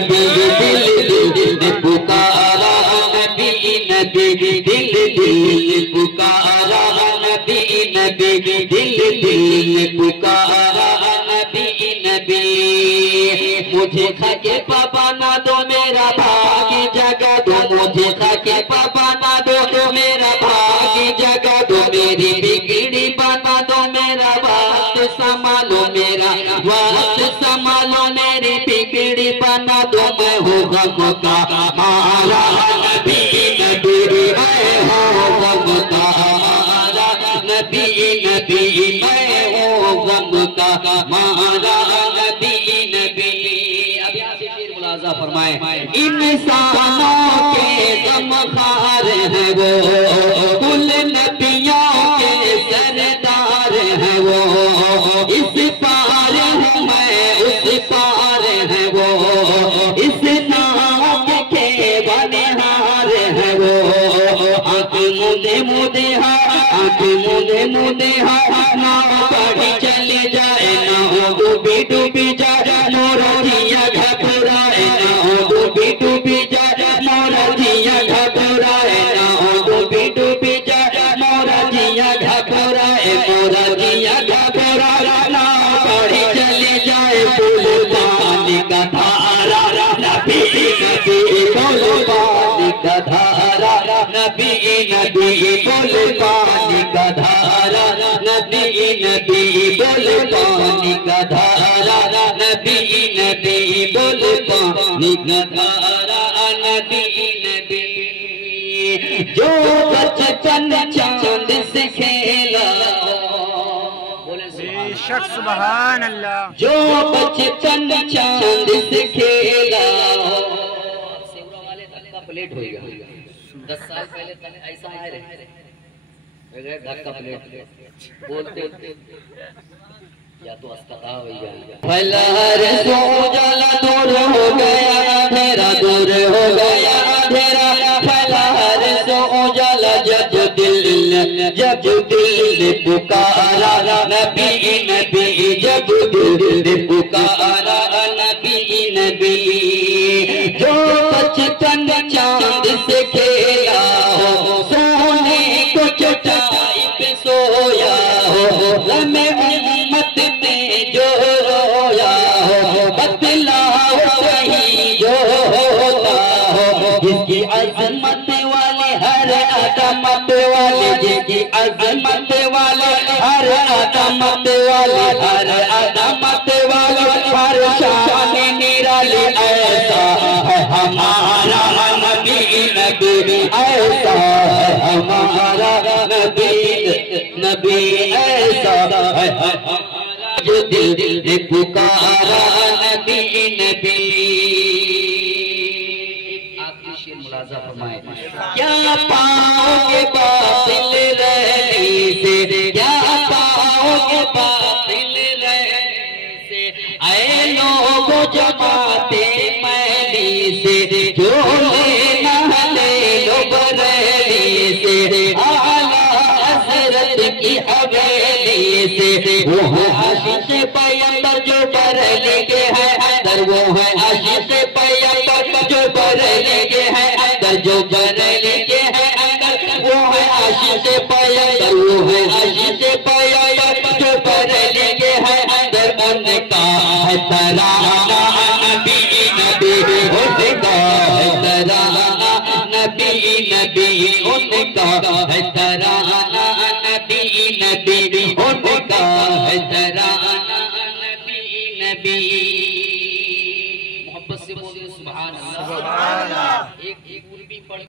नबी दिल दिल ने पुकारा, नबी नबी दिल दिल ने पुकारा, नबी नबी दिल दिल ने पुकारा, नबी नबी। मुझे खाके पापा ना दो मेरा भाग जगा दो, मुझे खाके पापा ना दो मेरा भाग जगा दो, मेरी बिगड़ी बना दो, मेरा वक्त संभालो, मेरा वक्त संभालो, मेरी बिगड़ी बना दो। मैं हूँ गम का मारा, नबी नबी मैं हूँ गम का मारा, नबी नबी मैं हूँ गम का मारा, नबी नबी। अब यहाँ से शेर मुलाजा फरमाए, इंसानों के गमखार है वो, कुल नबियों के सरदार है वो, इस पार हूँ मैं उस पार है वो, इस नाम के बनिहार है वो। आँख मुदे मुदे आँख मुदे मुदे ना बढ़ी चले जाए, ना डूबी डूबी जाए मोरा जिया घबराए, ना डूबी डूबी जाए मोरा जिया घबराए, ना डूबी डूबी जाए मोरा जिया घबराए, मोरा जिया घबराए, ना बढ़ी चले जाए पुल पानी का धारा, नबी नबी बोल पानी का धारा, नबी नबी बोल पानी का धारा, नबी नबी बोल पानी का धारा, नबी नबी बोल पानी का धारा, नबी नबी। जो बचपन चांद से खेला, बेशक सुभान अल्लाह, जो बचपन चांद से खेला, प्लेट हो गया 10 साल पहले ऐसा आए रहे धक्का प्लेट बोलते या तो अस्पताल हो गया, फलहर सो जाला दूर हो गया अंधेरा, दूर हो गया अंधेरा, फलहर सो जाला जब दिल ने पुकारा, नबी नबी जब दिल ने पुकारा, नबी नबी। जो बचपन चांद से खेला हो, सोने को चटाई पे सोया हो, लम्हे उम्मत में जो रोया हो, बतलाओ सही जो होता हो, जिसकी अजमत वाले हर अदमत वाले, जिसकी अजमत वाले हर अदमत वाले, हर अदमत वाले हर शान निराली, ऐसा है हमारा नबी नबी, ऐसा है हमारा नबी नबी, ऐसा है जो दिल ने पुकारा, नबी नबी। आपकी शेर मुलाजा फरमाए, क्या पाओगे बातिल रहने से, क्या पाओगे बातिल रहने से, ऐ लोगों जमाते मैली से, जो लेना ले लो बरेली से, आला हज़रत की हवेली से, वो है आशीष पैगंबर जो बरेली के है अंदर, वो है आशीष पैगंबर जो बरेली के है अंदर, जो बरेली के है अंदर, वो है आशीष पैगंबर, वो है आशीष पैगंबर जो बरेली के है अंदर, उनका है तराना, नबी नबी उनका है तराना, नबी नबी उनका है तराना, नबी नबी उनका है तराना, नबी नबी। मोहब्बत से बोलिए सुभान अल्लाह।